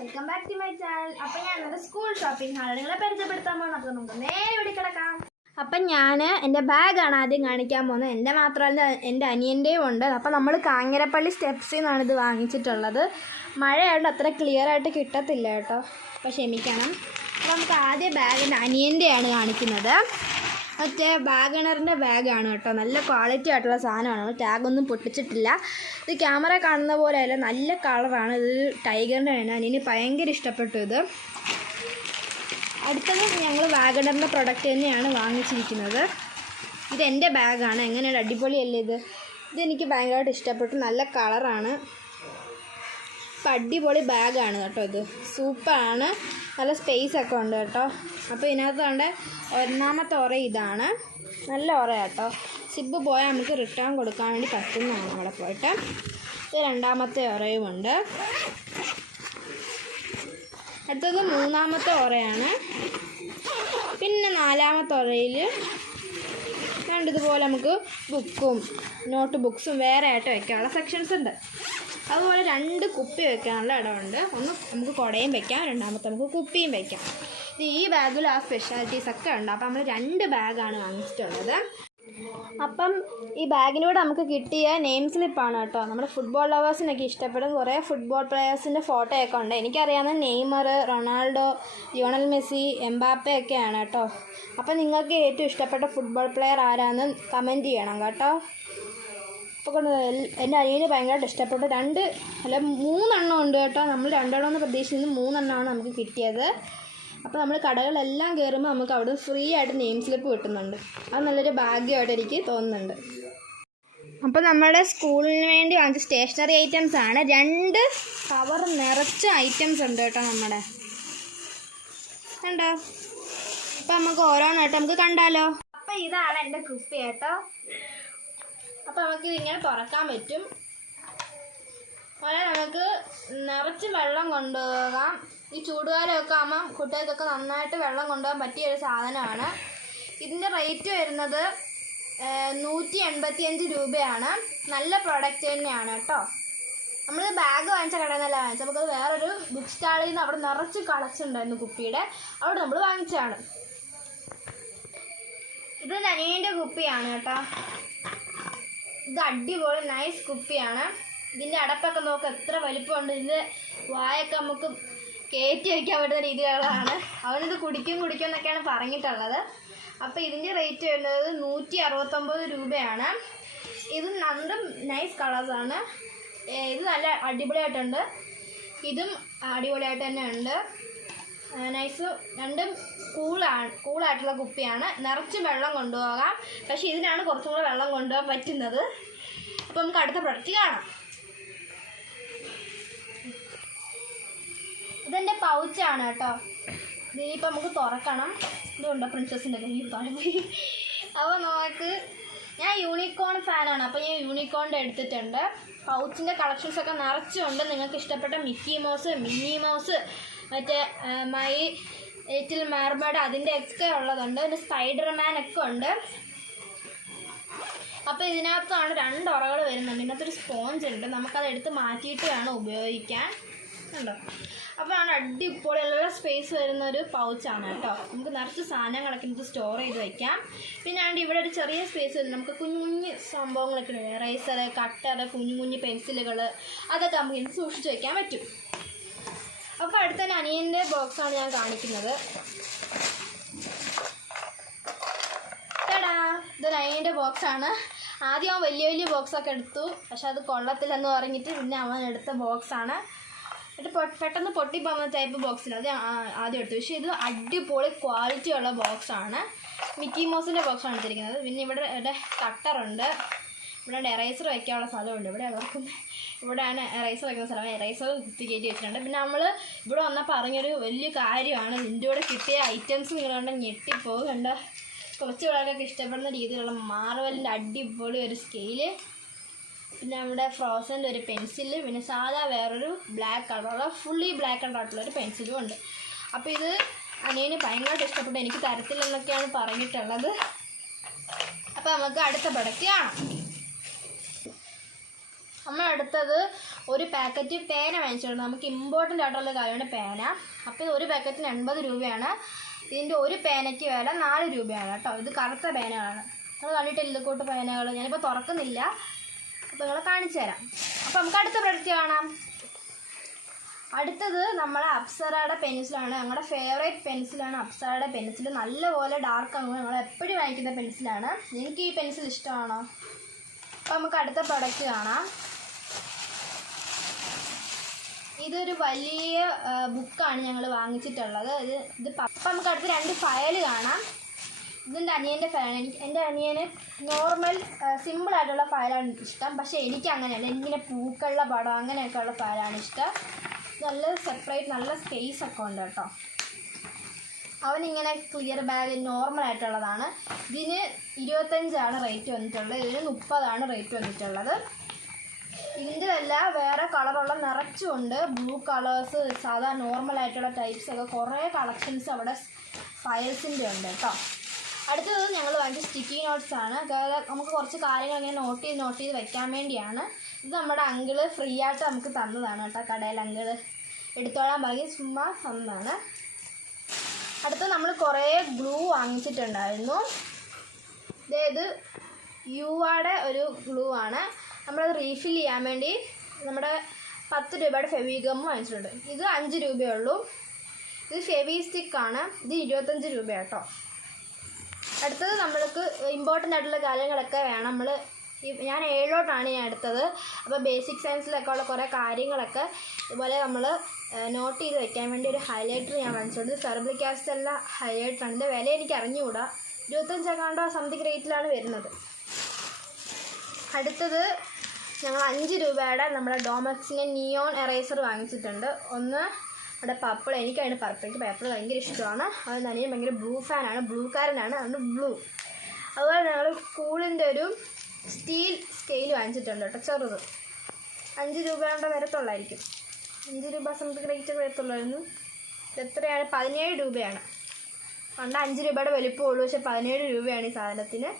Welcome back to my channel. അപ്പം ഞാൻ എൻ്റെ സ്കൂൾ ഷോപ്പിംഗ് ഹാൾ നിങ്ങളെ പരിചയപ്പെടുത്താൻ പോകുന്നത്. അപ്പോൾ നമുക്ക് നേരെ ഇവിടെ കിടക്കാം. അപ്പം ഞാൻ എൻ്റെ ബാഗാണ് ആദ്യം കാണിക്കാൻ പോകുന്നത്. എൻ്റെ മാത്രമല്ല, എൻ്റെ അനിയൻ്റെയും ഉണ്ട്. അപ്പം നമ്മൾ കാഞ്ഞിരപ്പള്ളി സ്റ്റെപ്സിൽ നിന്നാണ് ഇത് വാങ്ങിച്ചിട്ടുള്ളത്. മഴയായിട്ട് അത്ര ക്ലിയർ ആയിട്ട് കിട്ടത്തില്ല കേട്ടോ, അപ്പോൾ ക്ഷമിക്കണം. അപ്പോൾ നമുക്ക് ആദ്യം ബാഗിൻ്റെ അനിയൻ്റെയാണ് കാണിക്കുന്നത്. മറ്റേ വാഗണറിൻ്റെ ബാഗാണ് കേട്ടോ, നല്ല ക്വാളിറ്റി ആയിട്ടുള്ള സാധനമാണ്. ടാഗൊന്നും പൊട്ടിച്ചിട്ടില്ല. ഇത് ക്യാമറ കാണുന്ന പോലെയല്ല, നല്ല കളറാണ്. ഇത് ടൈഗറിൻ്റെ ആണ്. അതിന് ഭയങ്കര ഇഷ്ടപ്പെട്ടു ഇത്. അടുത്തത് ഞങ്ങൾ വാഗണറിൻ്റെ പ്രൊഡക്റ്റ് തന്നെയാണ് വാങ്ങിച്ചിരിക്കുന്നത്. ഇതെൻ്റെ ബാഗാണ്. എങ്ങനെയാണ്, അടിപൊളിയല്ലേ ഇത്? ഇതെനിക്ക് ഭയങ്കരമായിട്ട് ഇഷ്ടപ്പെട്ടു. നല്ല കളറാണ്. അപ്പം അടിപൊളി ബാഗാണ് കേട്ടോ. ഇത് സൂപ്പറാണ്. നല്ല സ്പേസൊക്കെ ഉണ്ട് കേട്ടോ. അപ്പോൾ ഇതിനകത്ത് കൊണ്ട് ഒന്നാമത്തെ ഉറ ഇതാണ്. നല്ല ഉറ കേട്ടോ. സിബ് പോയാൽ നമുക്ക് റിട്ടേൺ കൊടുക്കാൻ വേണ്ടി പറ്റുന്നതാണ് അവിടെ പോയിട്ട്. ഇത് രണ്ടാമത്തെ ഉറയുമുണ്ട്. അടുത്തത് മൂന്നാമത്തെ ഉറയാണ്. പിന്നെ നാലാമത്തെ ഉറയിൽ ഇതുപോലെ നമുക്ക് ബുക്കും നോട്ട് ബുക്സും വേറെ ആയിട്ട് വയ്ക്കാനുള്ള സെക്ഷൻസ് ഉണ്ട്. അതുപോലെ 2 കുപ്പി വെക്കാനുള്ള ഇടമുണ്ട്. ഒന്ന് നമുക്ക് കുടയും വയ്ക്കാം, രണ്ടാമത്തെ നമുക്ക് കുപ്പിയും വയ്ക്കാം. ഈ ബാഗിൽ ആ സ്പെഷ്യാലിറ്റീസൊക്കെ ഉണ്ട്. അപ്പം നമ്മൾ 2 ബാഗാണ് വാങ്ങിച്ചിട്ടുള്ളത്. അപ്പം ഈ ബാഗിലൂടെ നമുക്ക് കിട്ടിയ നെയിം സ്ലിപ്പാണ് കേട്ടോ. നമ്മുടെ ഫുട്ബോൾ ലവേഴ്സിനൊക്കെ ഇഷ്ടപ്പെടും. കുറേ ഫുട്ബോൾ പ്ലെയേഴ്സിൻ്റെ ഫോട്ടോയൊക്കെ ഉണ്ട്. എനിക്കറിയാവുന്ന Neymar, Ronaldo, Lionel Messi, Mbappe ഒക്കെയാണ് കേട്ടോ. അപ്പം നിങ്ങൾക്ക് ഏറ്റവും ഇഷ്ടപ്പെട്ട ഫുട്ബോൾ പ്ലെയർ ആരാന്ന് കമൻറ്റ് ചെയ്യണം കേട്ടോ. അപ്പോൾ എൻ്റെ അനിയന് ഭയങ്കരമായിട്ട് ഇഷ്ടപ്പെട്ടു. 3 എണ്ണം ഉണ്ട് കേട്ടോ. നമ്മൾ 2 എണ്ണം പ്രതീക്ഷിച്ച് 3 എണ്ണമാണ് നമുക്ക് കിട്ടിയത്. അപ്പോൾ നമ്മൾ കടകളെല്ലാം കയറുമ്പോൾ നമുക്ക് അവിടെ ഫ്രീ ആയിട്ട് നെയിം സ്ലിപ്പ് കിട്ടുന്നുണ്ട്. അത് നല്ലൊരു ഭാഗ്യമായിട്ട് എനിക്ക് തോന്നുന്നുണ്ട്. അപ്പോൾ നമ്മുടെ സ്കൂളിന് വേണ്ടി വാങ്ങിച്ച സ്റ്റേഷനറി ഐറ്റംസ് ആണ്. 2 കവർ നിറച്ച ഐറ്റംസ് ഉണ്ട് കേട്ടോ നമ്മുടെ. കണ്ടോ? അപ്പോൾ നമുക്ക് ഓരോന്നായിട്ട് നമുക്ക് കണ്ടാലോ. അപ്പോൾ ഇതാണ് എൻ്റെ കുപ്പി കേട്ടോ. അപ്പോൾ നമുക്ക് ഇങ്ങനെ തുറക്കാൻ പറ്റും. അതുപോലെ നമുക്ക് നിറച്ച് വെള്ളം കൊണ്ടുപോകാം. ഈ ചൂടുകാലമൊക്കെ ആകുമ്പം കുട്ടികൾക്കൊക്കെ നന്നായിട്ട് വെള്ളം കൊണ്ടുപോകാൻ പറ്റിയ ഒരു സാധനമാണ്. ഇതിൻ്റെ റേറ്റ് വരുന്നത് 185 രൂപയാണ്. നല്ല പ്രോഡക്റ്റ് തന്നെയാണ് കേട്ടോ. നമ്മൾ ബാഗ് വാങ്ങിച്ച കടയിൽ നിന്നല്ല വാങ്ങിച്ചത്. നമുക്കത് വേറൊരു ബുക്ക് സ്റ്റാളിൽ നിന്ന് അവിടെ നിറച്ച് കളച്ചുണ്ടായിരുന്നു കുപ്പിയുടെ. അവിടെ നമ്മൾ വാങ്ങിച്ചതാണ്. ഇത് നനീൻ്റെ കുപ്പിയാണ് കേട്ടോ. ഇത് അടിപൊളി നൈസ് കുപ്പിയാണ്. ഇതിൻ്റെ അടപ്പൊക്കെ നോക്കുക എത്ര വലിപ്പമുണ്ട്. ഇതിൻ്റെ വായൊക്കെ നമുക്ക് കയറ്റി വയ്ക്കാൻ പറ്റുന്ന രീതികളാണ്. അവനിത് കുടിക്കും എന്നൊക്കെയാണ് പറഞ്ഞിട്ടുള്ളത്. അപ്പോൾ ഇതിൻ്റെ റേറ്റ് വരുന്നത് 169 രൂപയാണ്. ഇത് രണ്ടും നൈസ് കളേഴ്സാണ്. ഇത് നല്ല അടിപൊളിയായിട്ടുണ്ട്. ഇതും അടിപൊളിയായിട്ട് തന്നെ ഉണ്ട്. നൈസ്. രണ്ടും കൂളായിട്ടുള്ള കുപ്പിയാണ്. നിറച്ച് വെള്ളം കൊണ്ടുപോകാം. പക്ഷേ ഇതിനാണ് കുറച്ചും കൂടെ വെള്ളം കൊണ്ടുപോകാൻ പറ്റുന്നത്. അപ്പോൾ നമുക്ക് അടുത്ത പ്രൊഡക്റ്റ് കാണാം. ഇതെൻ്റെ പൗച്ചാണ് കേട്ടോ. ഇതിനിപ്പോൾ നമുക്ക് തുറക്കണം. ഇതുണ്ടോ പ്രിൻസസിൻ്റെ പോയി. അപ്പോൾ നമുക്ക്, ഞാൻ യൂണിക്കോൺ ഫാനാണ്. അപ്പോൾ ഞാൻ യൂണിക്കോണിൻ്റെ എടുത്തിട്ടുണ്ട്. പൗച്ചിൻ്റെ കളക്ഷൻസൊക്കെ നിറച്ചുണ്ട്. നിങ്ങൾക്ക് ഇഷ്ടപ്പെട്ട മിക്കി മൗസ്, മിനി മൗസ്, മറ്റേ മൈ ലിറ്റിൽ മെർമെയ്ഡ് അതിൻ്റെയൊക്കെ ഉള്ളതുണ്ട്. പിന്നെ സ്പൈഡർമാനൊക്കെ ഉണ്ട്. അപ്പോൾ ഇതിനകത്താണ് 2 ഉറകൾ വരുന്നുണ്ട്. ഇതിനകത്തൊരു സ്പോഞ്ച് ഉണ്ട്. നമുക്കത് എടുത്ത് മാറ്റിയിട്ട് വേണം ഉപയോഗിക്കാൻ. ഉണ്ടോ? അപ്പോൾ അടിപൊളിയുള്ള സ്പേസ് വരുന്നൊരു പൗച്ചാണ് കേട്ടോ. നമുക്ക് നിറച്ച് സാധനങ്ങളൊക്കെ നമുക്ക് സ്റ്റോർ ചെയ്ത് വയ്ക്കാം. പിന്നെ ഇവിടെ ഒരു ചെറിയ സ്പേസ് വരുന്നത്. നമുക്ക് കുഞ്ഞു സംഭവങ്ങളൊക്കെ ഉണ്ട്. എറേസർ, കട്ടർ, കുഞ്ഞു പെൻസിലുകൾ, അതൊക്കെ നമുക്ക് ഇന്ന് സൂക്ഷിച്ച് വയ്ക്കാൻ പറ്റും. അപ്പോൾ അടുത്ത അനിയൻ്റെ ബോക്സാണ് ഞാൻ കാണിക്കുന്നത്. ഇത് അനിയൻ്റെ ബോക്സാണ്. ആദ്യം അവൻ വലിയ ബോക്സൊക്കെ എടുത്തു. പക്ഷെ അത് കൊള്ളത്തില്ലെന്ന് പറഞ്ഞിട്ട് പിന്നെ അവൻ എടുത്ത ബോക്സാണ്. എന്നിട്ട് പെട്ടെന്ന് പൊട്ടിപ്പോകുന്ന ടൈപ്പ് ബോക്സിൽ അത് ആദ്യം എടുത്തു. പക്ഷേ ഇത് അടിപൊളി ക്വാളിറ്റി ഉള്ള ബോക്സാണ്. മിക്കി മൗസിൻ്റെ ബോക്സാണ് എടുത്തിരിക്കുന്നത്. പിന്നെ ഇവിടെ കട്ടറുണ്ട്. ഇവിടെ എറേസർ വയ്ക്കാനുള്ള സ്ഥലമുണ്ട്. ഇവിടെയാണ് എറേസർ വയ്ക്കുന്ന സ്ഥലം. എറേസർ കുത്തി കയറ്റി വെച്ചിട്ടുണ്ട്. പിന്നെ നമ്മൾ ഇവിടെ വന്നപ്പോൾ അറിഞ്ഞൊരു വലിയ കാര്യമാണ്. ഇതിൻ്റെ കൂടെ കിട്ടിയ ഐറ്റംസ് നിങ്ങൾ കണ്ട ഞെട്ടിപ്പോകും. കണ്ട കുറച്ച് പിള്ളേർക്കൊക്കെ ഇഷ്ടപ്പെടുന്ന രീതിയിലുള്ള മാർവലിൻ്റെ അടിപൊളി ഒരു സ്കെയില്, പിന്നെ നമ്മുടെ ഫ്രോസൻ്റെ ഒരു പെൻസില്, പിന്നെ സാധാ വേറൊരു ബ്ലാക്ക് കളറുള്ള ഫുള്ളി ബ്ലാക്ക് കളറായിട്ടുള്ളൊരു പെൻസിലും ഉണ്ട്. അപ്പോൾ ഇത് അനിയന് ഭയങ്കരമായിട്ട് ഇഷ്ടപ്പെട്ടു. എനിക്ക് തരത്തില്ലെന്നൊക്കെയാണ് പറഞ്ഞിട്ടുള്ളത്. അപ്പോൾ നമുക്ക് അടുത്ത പ്രൊഡക്റ്റ് കാണാം. നമ്മൾ അടുത്തത് ഒരു പാക്കറ്റ് പേന വാങ്ങിച്ചിട്ടുണ്ട്. നമുക്ക് ഇമ്പോർട്ടൻ്റ് ആയിട്ടുള്ള കാര്യമാണ് പേന. അപ്പോൾ ഇത് ഒരു പാക്കറ്റിന് 80 രൂപയാണ്. ഇതിൻ്റെ ഒരു പേനയ്ക്ക് വില 4 രൂപയാണ് കേട്ടോ. ഇത് കറുത്ത പേനകളാണ്. നമ്മൾ കണ്ടിട്ടില്ല ഇതുകൂട്ട് പേനകൾ. ഞാനിപ്പോൾ തുറക്കുന്നില്ല, അപ്പോൾ നിങ്ങളെ കാണിച്ചു തരാം. അപ്പോൾ നമുക്ക് അടുത്ത പ്രൊഡക്റ്റ് കാണാം. അടുത്തത് നമ്മളെ അപ്സറയുടെ പെൻസിലാണ്. ഞങ്ങളുടെ ഫേവറേറ്റ് പെൻസിലാണ് അപ്സറയുടെ പെൻസിൽ. നല്ലപോലെ ഡാർക്കാണ്. ഞങ്ങൾ എപ്പോഴും വാങ്ങിക്കുന്ന പെൻസിലാണ്. എനിക്ക് ഈ പെൻസിൽ ഇഷ്ടമാണോ? അപ്പോൾ നമുക്ക് അടുത്ത പ്രൊഡക്റ്റ് കാണാം. ഇതൊരു വലിയ ബുക്കാണ് ഞങ്ങൾ വാങ്ങിച്ചിട്ടുള്ളത്. അപ്പം നമുക്ക് അടുത്ത് 2 ഫയൽ കാണാം. ഇതെൻ്റെ അനിയൻ്റെ ഫയലാണ്. എൻ്റെ അനിയന് നോർമൽ സിമ്പിളായിട്ടുള്ള ഫയലാണ് ഇഷ്ടം. പക്ഷേ എനിക്ക് അങ്ങനെയല്ല, എനിക്കിങ്ങനെ പൂക്കളുടെ പടം അങ്ങനെയൊക്കെ ഉള്ള ഫയലാണ് ഇഷ്ടം. നല്ല സെപ്പറേറ്റ് നല്ല സ്പേസ് ഒക്കെ ഉണ്ട് കേട്ടോ. അവനിങ്ങനെ ക്ലിയർ ബാഗ് നോർമലായിട്ടുള്ളതാണ്. ഇതിന് 25 റേറ്റ് വന്നിട്ടുള്ളത്. ഇതിന് 30 റേറ്റ് വന്നിട്ടുള്ളത്. ഇതിൻ്റെതല്ല വേറെ കളറുള്ള നിറച്ചുണ്ട്. ബ്ലൂ കളേഴ്സ്, സാധാ നോർമലായിട്ടുള്ള ടൈപ്സ് ഒക്കെ കുറേ കളക്ഷൻസ് അവിടെ ഫയൽസിൻ്റെ ഉണ്ട് കേട്ടോ. അടുത്തത് ഞങ്ങൾ വാങ്ങിച്ച സ്റ്റിക്കി നോട്ട്സ് ആണ്. അതായത് നമുക്ക് കുറച്ച് കാര്യങ്ങൾ ഇങ്ങനെ നോട്ട് ചെയ്ത് വെക്കാൻ വേണ്ടിയാണ്. ഇത് നമ്മുടെ അങ്കിള് ഫ്രീ ആയിട്ട് നമുക്ക് തന്നതാണ് കേട്ടോ. കടയിൽ അങ്കിള് എടുത്തോളാൻ പറയും ചുമ്മാ തന്നതാണ്. അടുത്ത് നമ്മൾ കുറേ ഗ്ലൂ വാങ്ങിച്ചിട്ടുണ്ടായിരുന്നു. ഇത് യുവാടെ ഒരു ഗ്ലൂ ആണ്. നമ്മളത് റീഫിൽ ചെയ്യാൻ വേണ്ടി നമ്മുടെ 10 രൂപയുടെ ഫെവിഗം വാങ്ങിച്ചിട്ടുണ്ട്. ഇത് 5 രൂപയുള്ളൂ. ഇത് ഫെവി സ്റ്റിക്കാണ്. ഇത് 25 രൂപ കേട്ടോ. അടുത്തത് നമ്മൾക്ക് ഇമ്പോർട്ടൻ്റ് ആയിട്ടുള്ള കാര്യങ്ങളൊക്കെ വേണം. ഞാൻ 7 ഞാൻ എടുത്തത്. അപ്പോൾ ബേസിക് സയൻസിലൊക്കെ ഉള്ള കുറേ കാര്യങ്ങളൊക്കെ ഇതുപോലെ നമ്മൾ നോട്ട് ചെയ്ത് വെക്കാൻ വേണ്ടി ഒരു ഹൈലൈറ്റർ ഞാൻ വാങ്ങിച്ചിട്ടുണ്ട്. ഫെർബ്ലിക് ആസിഡല്ല ഹൈലൈറ്ററാണ്. ഇതിൻ്റെ വില എനിക്ക് അറിഞ്ഞുകൂടാ. 25 സംതിങ് റേറ്റിലാണ് വരുന്നത്. അടുത്തത് ഞങ്ങൾ 5 രൂപയുടെ നമ്മുടെ ഡോമക്സിൻ്റെ നിയോൺ എറേസർ വാങ്ങിച്ചിട്ടുണ്ട്. ഒന്ന് അവിടെ പർപ്പിൾ, എനിക്കതിന് പർപ്പിൾ, എനിക്ക് പർപ്പിൾ ഭയങ്കര ഇഷ്ടമാണ്. അത് തന്നെ ഭയങ്കര ബ്ലൂ ഫാനാണ്, ബ്ലൂക്കാരനാണ്, അതുകൊണ്ട് ബ്ലൂ. അതുപോലെ ഞങ്ങൾ സ്കൂളിൻ്റെ ഒരു സ്റ്റീൽ സ്കെയിൽ വാങ്ങിച്ചിട്ടുണ്ട് കേട്ടോ, ചെറുത്. 5 രൂപയുടെ വരത്തുള്ളായിരിക്കും. 5 രൂപ സംതിങ് റേറ്റ് വരത്തുള്ളായിരുന്നു. എത്രയാണ്? 17 രൂപയാണ്. പണ്ട് 5 രൂപയുടെ വലിപ്പമുള്ളൂ, പക്ഷേ 17 രൂപയാണ് ഈ സാധനത്തിന്.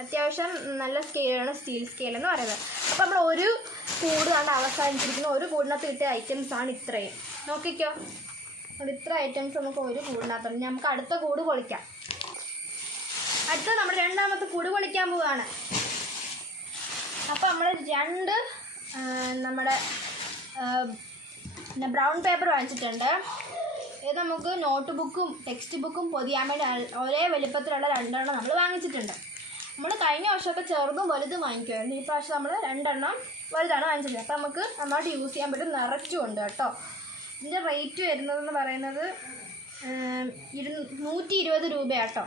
അത്യാവശ്യം നല്ല സ്കെയിലാണ്, സ്റ്റീൽ സ്കെയിൽ എന്ന് പറയുന്നത്. അപ്പോൾ നമ്മൾ ഒരു കൂട് കണ്ട് അവസാനിച്ചിരിക്കുന്ന ഒരു കൂടിനകത്ത് കിട്ടിയ ഐറ്റംസാണ് ഇത്രയും. നോക്കിക്കോ, അത് ഇത്ര ഐറ്റംസ് നമുക്ക് ഒരു കൂടിനകത്തുണ്ട്. നമുക്ക് അടുത്ത കൂട് പൊളിക്കാം. അടുത്ത നമ്മുടെ 2ാമത്തെ കൂട് പൊളിക്കാൻ പോവുകയാണ്. അപ്പോൾ നമ്മൾ 2 നമ്മുടെ ബ്രൗൺ പേപ്പർ വാങ്ങിച്ചിട്ടുണ്ട്. ഇത് നമുക്ക് നോട്ട് ബുക്കും ടെക്സ്റ്റ് ബുക്കും പൊതിയാൻ വേണ്ടി ഒരേ വലിപ്പത്തിലുള്ള 2 നമ്മൾ വാങ്ങിച്ചിട്ടുണ്ട്. നമ്മൾ കഴിഞ്ഞ വർഷമൊക്കെ ചെറുതും വലുതും വാങ്ങിക്കുമായിരുന്നു. ഈ പ്രാവശ്യം നമ്മൾ 2 വലുതാണ് വാങ്ങിച്ചിട്ടുണ്ട്. അപ്പോൾ നമുക്ക് നന്നായിട്ട് യൂസ് ചെയ്യാൻ പറ്റും. നിറച്ചുമുണ്ട് കേട്ടോ. ഇതിൻ്റെ റേറ്റ് വരുന്നതെന്ന് പറയുന്നത് 120 രൂപയാട്ടോ.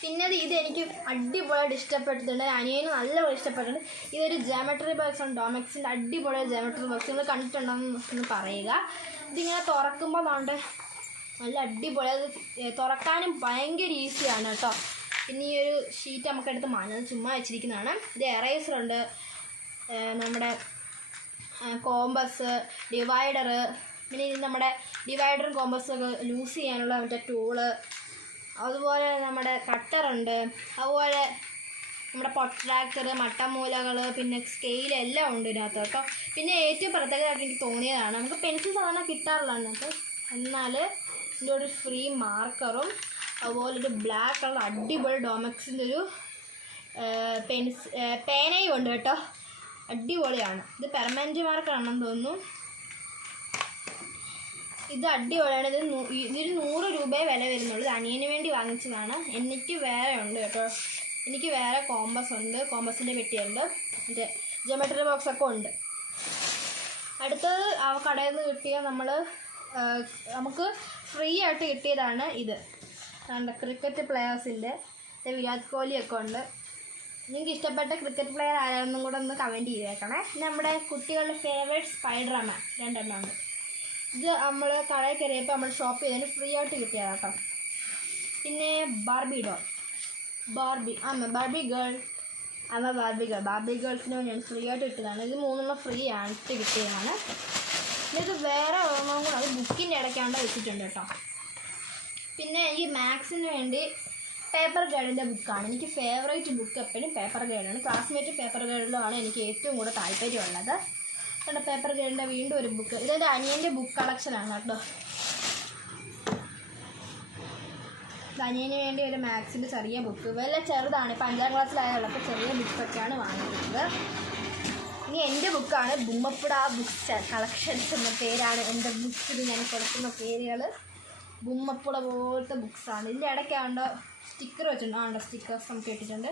പിന്നെ ഇതെനിക്ക് അടിപൊളിയായിട്ട് ഇഷ്ടപ്പെട്ടിട്ടുണ്ട്. അനിയന് നല്ലപോലെ ഇഷ്ടപ്പെട്ടിട്ടുണ്ട്. ഇതൊരു ജോമെട്രി ബോക്സ് ആണ്, ഡോമെക്സിൻ്റെ അടിപൊളി ജോമെട്രി ബോക്സ്. നിങ്ങൾ കണ്ടിട്ടുണ്ടോയെന്ന് പറയുക. ഇതിങ്ങനെ തുറക്കുമ്പോൾ നല്ല അടിപൊളി. അത് തുറക്കാനും ഭയങ്കര ഈസിയാണ് കേട്ടോ. പിന്നെ ഈ ഒരു ഷീറ്റ് നമുക്ക് എടുത്ത് മാറ്റുന്നത് ചുമ്മാ വെച്ചിരിക്കുന്നതാണ്. ഇത് എറേസറുണ്ട്, നമ്മുടെ കോമ്പസ്, ഡിവൈഡർ, പിന്നെ ഇത് നമ്മുടെ ഡിവൈഡറും കോമ്പസൊക്കെ ലൂസ് ചെയ്യാനുള്ള മറ്റേ ടൂള്, അതുപോലെ നമ്മുടെ കട്ടറുണ്ട്, അതുപോലെ നമ്മുടെ പൊട്രാക്ടർ, മട്ടമൂലകൾ, പിന്നെ സ്കെയിൽ എല്ലാം ഉണ്ട് ഇതിനകത്ത് കേട്ടോ. പിന്നെ ഏറ്റവും പ്രത്യേകമായിട്ട് എനിക്ക് തോന്നിയതാണ്, നമുക്ക് പെൻസിൽ സാധാരണ കിട്ടാറുള്ളതാണ് ഇതിനകത്ത്. എന്നാൽ ഇതിൻ്റെ ഒരു ഫ്രീ മാർക്കറും അതുപോലെ ഒരു ബ്ലാക്ക് കളർ അടിപൊളി ഡോമെക്സിൻ്റെ ഒരു പേനയും ഉണ്ട് കേട്ടോ. അടിപൊളിയാണ്. ഇത് പെർമനൻറ്റ് മാർക്കറാണെന്ന് തോന്നുന്നു. ഇത് അടിപൊളിയാണ്. ഇതിന് 100 രൂപയെ വില വരുന്നുള്ളൂ. ഇത് അനിയന് വേണ്ടി വാങ്ങിച്ചതാണ്. എനിക്ക് വേറെ ഉണ്ട് കേട്ടോ. എനിക്ക് വേറെ കോമ്പസ് ഉണ്ട്, കോമ്പസിൻ്റെ പെട്ടിയുണ്ട്, മറ്റേ ജോമെട്രി ബോക്സൊക്കെ ഉണ്ട്. അടുത്തത് ആ കടയിൽ നിന്ന് കിട്ടിയ നമുക്ക് ഫ്രീ ആയിട്ട് കിട്ടിയതാണ് ഇത്. ക്രിക്കറ്റ് പ്ലെയേഴ്സിൻ്റെ വിരാട് കോഹ്ലിയൊക്കെ ഉണ്ട്. നിങ്ങൾക്ക് ഇഷ്ടപ്പെട്ട ക്രിക്കറ്റ് പ്ലെയർ ആരാണെന്നും കൂടെ ഒന്ന് കമൻറ്റ് ചെയ്തേക്കണേ. നമ്മുടെ കുട്ടികളുടെ ഫേവറേറ്റ് സ്പൈഡർമാൻ 2 ഉണ്ട്. ഇത് നമ്മൾ കടയിൽ കയറിയപ്പോൾ നമ്മൾ ഷോപ്പ് ചെയ്തതിന് ഫ്രീ ആയിട്ട് കിട്ടിയതാണ് കേട്ടോ. പിന്നെ Barbie doll, Barbie girl Barbie ഗേൾസിന് ഞാൻ ഫ്രീ ആയിട്ട് കിട്ടിയതാണ്. ഇത് 3 ഫ്രീ ആയിട്ട് കിട്ടിയതാണ്. പിന്നെ ഇത് വേറെ ഒരെണ്ണം കൂടെ അത് ബുക്കിൻ്റെ ഇടയ്ക്കാണ്ട് വെച്ചിട്ടുണ്ട് കേട്ടോ. പിന്നെ ഈ മാത്സിന് വേണ്ടി പേപ്പർ ഗൈഡിൻ്റെ ബുക്കാണ്. എനിക്ക് ഫേവറേറ്റ് ബുക്ക് എപ്പോഴും പേപ്പർ ഗൈഡാണ്. ക്ലാസ്മേറ്റ് പേപ്പർ ഗൈഡിലാണ് എനിക്ക് ഏറ്റവും കൂടുതൽ താല്പര്യമുള്ളത്. അതുകൊണ്ട് പേപ്പർ ഗൈഡിൻ്റെ വീണ്ടും ഒരു ബുക്ക്. ഇതെൻ്റെ അനിയൻ്റെ ബുക്ക് കളക്ഷനാണ് കേട്ടോ. അനിയന് വേണ്ടി ഒരു മാത്സിൻ്റെ ചെറിയ ബുക്ക്, വല്ല ചെറുതാണ്, ഇപ്പോൾ 5ാം ക്ലാസ്സിലായുള്ളപ്പോൾ ചെറിയ ബുക്കൊക്കെയാണ് വാങ്ങിക്കുന്നത്. ഇനി എൻ്റെ ബുക്കാണ് ബുമ്മപ്പുട ബുക്സ് കളക്ഷൻസ് എന്ന പേരാണ് എൻ്റെ ബുക്കിൽ ഞാൻ കൊടുക്കുന്ന പേരുകൾ. ബുമ്മപ്പുട പോലത്തെ ബുക്സാണ്. ഇതിൻ്റെ ഇടയ്ക്കാണ്ടോ സ്റ്റിക്കർ വെച്ചിട്ടുണ്ടോ, സ്റ്റിക്കേഴ്സ് നമുക്ക് ഇട്ടിട്ടുണ്ട്.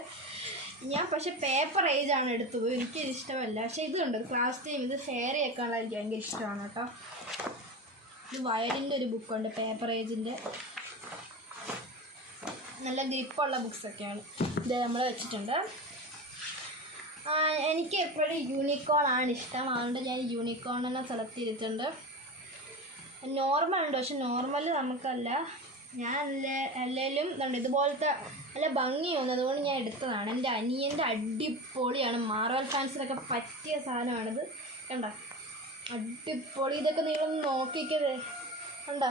ഞാൻ പക്ഷേ പേപ്പർ ഏജാണ് എടുത്തു പോയി, എനിക്കിത് ഇഷ്ടമല്ല. പക്ഷേ ഇതുണ്ട് ക്ലാസ് ടൈം, ഇത് ഫെയർ വെക്കാനുള്ള എനിക്ക് ഭയങ്കര ഇഷ്ടമാണ് കേട്ടോ. ഇത് വയലിൻ്റെ ഒരു ബുക്കുണ്ട് പേപ്പർ ഏജിൻ്റെ, നല്ല ഗ്രിപ്പുള്ള ബുക്സൊക്കെയാണ്. ഇത് നമ്മൾ വെച്ചിട്ടുണ്ട്. എനിക്ക് എപ്പോഴും യൂണിക്കോൺ ആണ് ഇഷ്ടം, അതുകൊണ്ട് ഞാൻ യൂണിക്കോണിനെ സെലക്ട് ചെയ്തിട്ടുണ്ട്. നോർമൽ ഉണ്ട്, പക്ഷെ നോർമൽ നമുക്കല്ല. ഞാൻ അല്ലെങ്കിലും ഇതുപോലത്തെ നല്ല ഭംഗി തോന്നുന്നത് അതുകൊണ്ട് ഞാൻ എടുത്തതാണ്. എൻ്റെ അനിയൻ്റെ അടിപൊളിയാണ്, മാർവൽ ഫാൻസിനൊക്കെ പറ്റിയ സാധനമാണിത്. കണ്ടോ അടിപൊളി, ഇതൊക്കെ നിങ്ങളൊന്ന് നോക്കിക്കത് കണ്ടോ,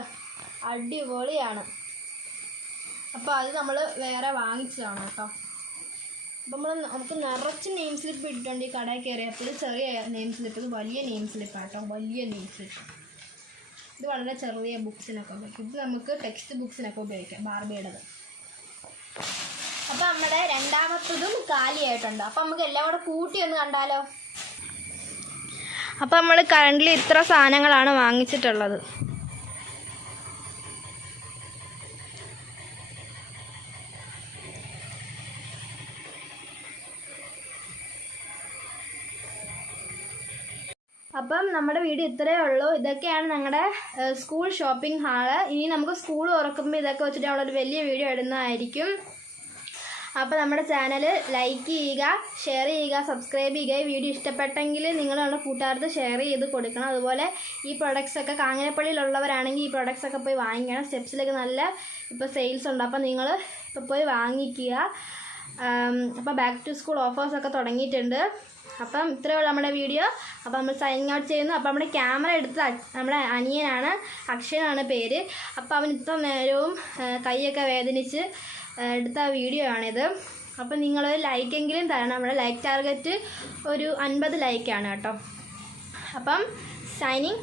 അടിപൊളിയാണ്. അപ്പോൾ അത് നമ്മൾ വേറെ വാങ്ങിച്ചതാണ് കേട്ടോ. അപ്പം നമുക്ക് നിറച്ച് നെയിം സ്ലിപ്പ് ഇട്ടിട്ടുണ്ട് ഈ കടയിൽ കയറിയപ്പോൾ. ചെറിയ നെയിം സ്ലിപ്പ്, ഇത് വലിയ നെയിം സ്ലിപ്പാണ് കേട്ടോ, വലിയ നെയിം സ്ലിപ്പ്. ഇത് വളരെ ചെറിയ ബുക്സിനൊക്കെ ഉപയോഗിക്കും. ഇത് നമുക്ക് ടെക്സ്റ്റ് ബുക്സിനൊക്കെ ഉപയോഗിക്കാം, ബാർബിയുടേത്. അപ്പോൾ നമ്മുടെ രണ്ടാമത്തതും കാലിയായിട്ടുണ്ട്. അപ്പോൾ നമുക്ക് എല്ലാം കൂടെ കൂട്ടി ഒന്ന് കണ്ടാലോ. അപ്പോൾ നമ്മൾ കറൻ്റ് ഇത്ര സാധനങ്ങളാണ് വാങ്ങിച്ചിട്ടുള്ളത്. അപ്പം നമ്മുടെ വീഡിയോ ഇത്രയേ ഉള്ളൂ. ഇതൊക്കെയാണ് ഞങ്ങളുടെ സ്കൂൾ ഷോപ്പിംഗ് ഹാള്. ഇനി നമുക്ക് സ്കൂൾ തുറക്കുമ്പോൾ ഇതൊക്കെ വെച്ചിട്ട് നമ്മളൊരു വലിയ വീഡിയോ ഇടുന്നതായിരിക്കും. അപ്പോൾ നമ്മുടെ ചാനൽ ലൈക്ക് ചെയ്യുക, ഷെയർ ചെയ്യുക, സബ്സ്ക്രൈബ് ചെയ്യുക. ഈ വീഡിയോ ഇഷ്ടപ്പെട്ടെങ്കിൽ നിങ്ങൾ നമ്മുടെ കൂട്ടുകാർക്ക് ഷെയർ ചെയ്ത് കൊടുക്കണം. അതുപോലെ ഈ പ്രൊഡക്ട്സൊക്കെ കാഞ്ഞിരപ്പള്ളിയിലുള്ളവരാണെങ്കിൽ ഈ പ്രൊഡക്ട്സൊക്കെ പോയി വാങ്ങിക്കണം. സ്റ്റെപ്സിലേക്ക് നല്ല ഇപ്പോൾ സെയിൽസ് ഉണ്ട്, അപ്പോൾ നിങ്ങൾ ഇപ്പോൾ പോയി വാങ്ങിക്കുക. അപ്പോൾ ബാക്ക് ടു സ്കൂൾ ഓഫേഴ്സൊക്കെ തുടങ്ങിയിട്ടുണ്ട്. അപ്പം ഇത്രയേ ഉള്ളൂ നമ്മുടെ വീഡിയോ. അപ്പോൾ നമ്മൾ സൈനിങ് ഔട്ട് ചെയ്യുന്നു. അപ്പോൾ നമ്മുടെ ക്യാമറ എടുത്ത നമ്മുടെ അനിയനാണ്, അക്ഷയനാണ് പേര്. അപ്പോൾ അവൻ ഇത്ര നേരവും കൈയൊക്കെ വേദനിച്ച് എടുത്ത വീഡിയോ ആണിത്. അപ്പം നിങ്ങൾ ലൈക്കെങ്കിലും തരണം. നമ്മുടെ ലൈക്ക് ടാർഗറ്റ് ഒരു 50 ലൈക്കാണ് കേട്ടോ. അപ്പം സൈനിങ്